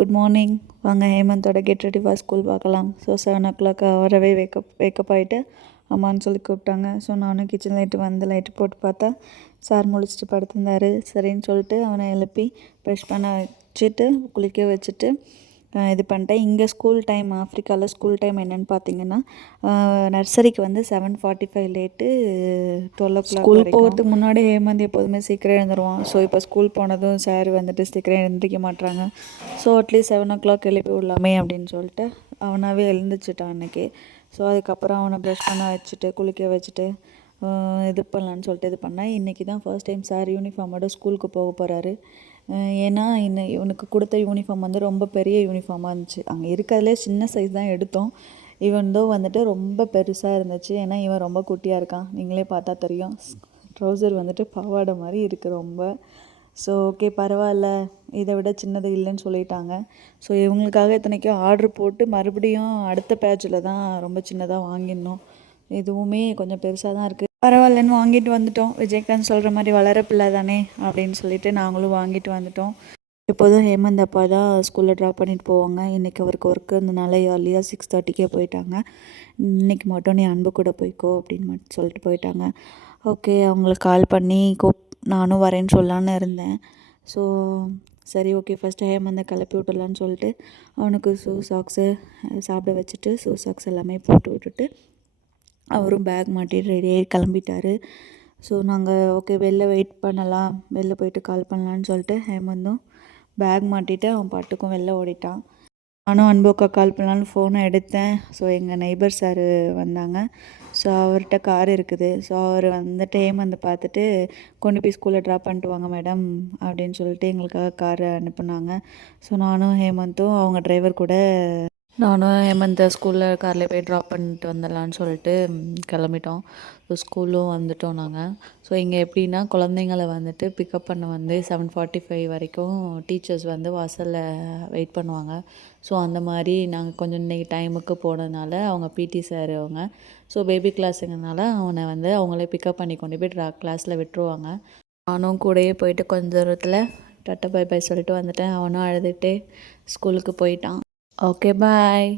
Good morning. வாங்க ஹேமந்தோட get ready for school பார்க்கலாம். So 7 o'clock வரவே வேக்கப் ஆகிட்டு அம்மான்னு சொல்லி கூப்பிட்டாங்க. ஸோ நானும் கிச்சன் லைட்டு போட்டு பார்த்தா சார் முழிச்சிட்டு படுத்திருந்தார். சரின்னு சொல்லிட்டு அவனை எழுப்பி ப்ரெஷ் பண்ண வச்சுட்டு குளிக்க வச்சுட்டு இது பண்ணிட்டேன். இங்கே ஸ்கூல் டைம், ஆஃப்ரிக்காவில் ஸ்கூல் டைம் என்னென்னு பார்த்தீங்கன்னா, நர்சரிக்கு வந்து 7:45 லேட்டு, 12 o'clock ஸ்கூல் போகிறதுக்கு முன்னாடி ஹேமந்த் எப்போதுமே சீக்கிரம் எழுந்துருவான். ஸோ இப்போ ஸ்கூல் போனதும் சார் வந்துட்டு சீக்கிரம் எழுந்திரிக்க மாட்றாங்க. ஸோ அட்லீஸ்ட் 7 o'clock எழுப்பி விடலாமே அப்படின்னு சொல்லிட்டு அவனாகவே எழுந்திரிச்சிட்டான் அன்றைக்கி. ஸோ அதுக்கப்புறம் அவனை ப்ரஷ் பண்ண வச்சுட்டு குளிக்க வச்சுட்டு இது பண்ணலான்னு சொல்லிட்டு இது பண்ணேன். இன்றைக்கி தான் ஃபர்ஸ்ட் டைம் சார் யூனிஃபார்மோட ஸ்கூலுக்கு போக போகிறாரு. ஏன்னா இவனுக்கு கொடுத்த யூனிஃபார்ம் வந்து ரொம்ப பெரிய யூனிஃபார்மாக இருந்துச்சு. அங்கே இருக்கிறதுலே சின்ன சைஸ் தான் எடுத்தோம். வந்துட்டு ரொம்ப பெருசாக இருந்துச்சு. ஏன்னா இவன் ரொம்ப குட்டியாக இருக்கான். நீங்களே பார்த்தா தெரியும். ட்ரௌசர் வந்துட்டு பாவாடை மாதிரி இருக்குது ரொம்ப. ஸோ ஓகே, பரவாயில்ல, இதை விட சின்னது இல்லைன்னு சொல்லிட்டாங்க. ஸோ இவங்களுக்காக இத்தனைக்கும் ஆர்டர் போட்டு மறுபடியும் அடுத்த பேட்சில் தான் ரொம்ப சின்னதாக வாங்கிடணும். இதுவுமே கொஞ்சம் பெருசாக தான் இருக்குது. பரவாயில்லன்னு வாங்கிட்டு வந்துட்டோம். விஜயகாந்த் சொல்கிற மாதிரி வளர பிள்ளை தானே அப்படின்னு சொல்லிட்டு நாங்களும் வாங்கிட்டு வந்துட்டோம். எப்போதும் ஹேமந்த் அப்பா தான் ஸ்கூலில் ட்ராப் பண்ணிட்டு போவாங்க. இன்றைக்கி அவருக்கு ஒர்க்கு இருந்தனால ஏர்லியாக 6:30 போயிட்டாங்க. இன்றைக்கி மட்டும் நீ அன்பு கூட போய்க்கோ அப்படின்னு மட்டும் சொல்லிட்டு போயிட்டாங்க. ஓகே, அவங்களுக்கு கால் பண்ணி நானும் வரேன்னு சொல்லலான்னு இருந்தேன். ஸோ சரி ஓகே, ஃபஸ்ட்டு ஹேமந்தை கிளப்பி விட்டுடலான்னு சொல்லிட்டு அவனுக்கு ஷூ சாக்ஸு சாப்பிட வச்சுட்டு ஷூ சாக்ஸ் எல்லாமே போட்டு விட்டுட்டு அவரும் பேக் மாட்டிட்டு ரெடியாகி கிளம்பிட்டார். ஸோ நாங்கள் ஓகே வெளில வெயிட் பண்ணலாம், வெளில போயிட்டு கால் பண்ணலான்னு சொல்லிட்டு ஹேமந்தும் பேக் மாட்டிட்டு அவன் பாட்டுக்கும் வெளில ஓடிட்டான். நானும் அன்புக்கா கால் பண்ணலான்னு ஃபோனை எடுத்தேன். ஸோ எங்கள் நெய்பர் சார் வந்தாங்க. ஸோ அவர்கிட்ட கார் இருக்குது. ஸோ அவர் வந்துட்டு ஹேமந்தை பார்த்துட்டு கொண்டு போய் ஸ்கூலில் ட்ராப் பண்ணிட்டு வாங்க மேடம் அப்படின்னு சொல்லிட்டு எங்களுக்காக காரை அனுப்புனாங்க. ஸோ நானும் ஹேமந்தும் அவங்க டிரைவர் கூட ஹேமந்தை ஸ்கூலில் காரில் போய் ட்ராப் பண்ணிட்டு வந்துடலான்னு சொல்லிட்டு கிளம்பிட்டோம். ஸோ ஸ்கூலும் வந்துவிட்டோம் நாங்கள். ஸோ இங்கே எப்படின்னா குழந்தைங்கள வந்துட்டு பிக்கப் பண்ண வந்து 7:45 வரைக்கும் டீச்சர்ஸ் வந்து வாசலில் வெயிட் பண்ணுவாங்க. ஸோ அந்த மாதிரி நாங்கள் கொஞ்சம் இன்றைக்கி டைமுக்கு போனதுனால அவங்க பிடி சார் அவங்க ஸோ பேபி கிளாஸுங்கனால அவனை வந்து அவங்களே பிக்கப் பண்ணி கொண்டு போய் கிளாஸில் விட்டுருவாங்க. நானும் கூடயே போயிட்டு கொஞ்ச தூரத்தில் டாட்டா பை பை சொல்லிட்டு வந்துட்டேன். அவனும் அழுதுகிட்டே ஸ்கூலுக்கு போயிட்டான். Okay, bye.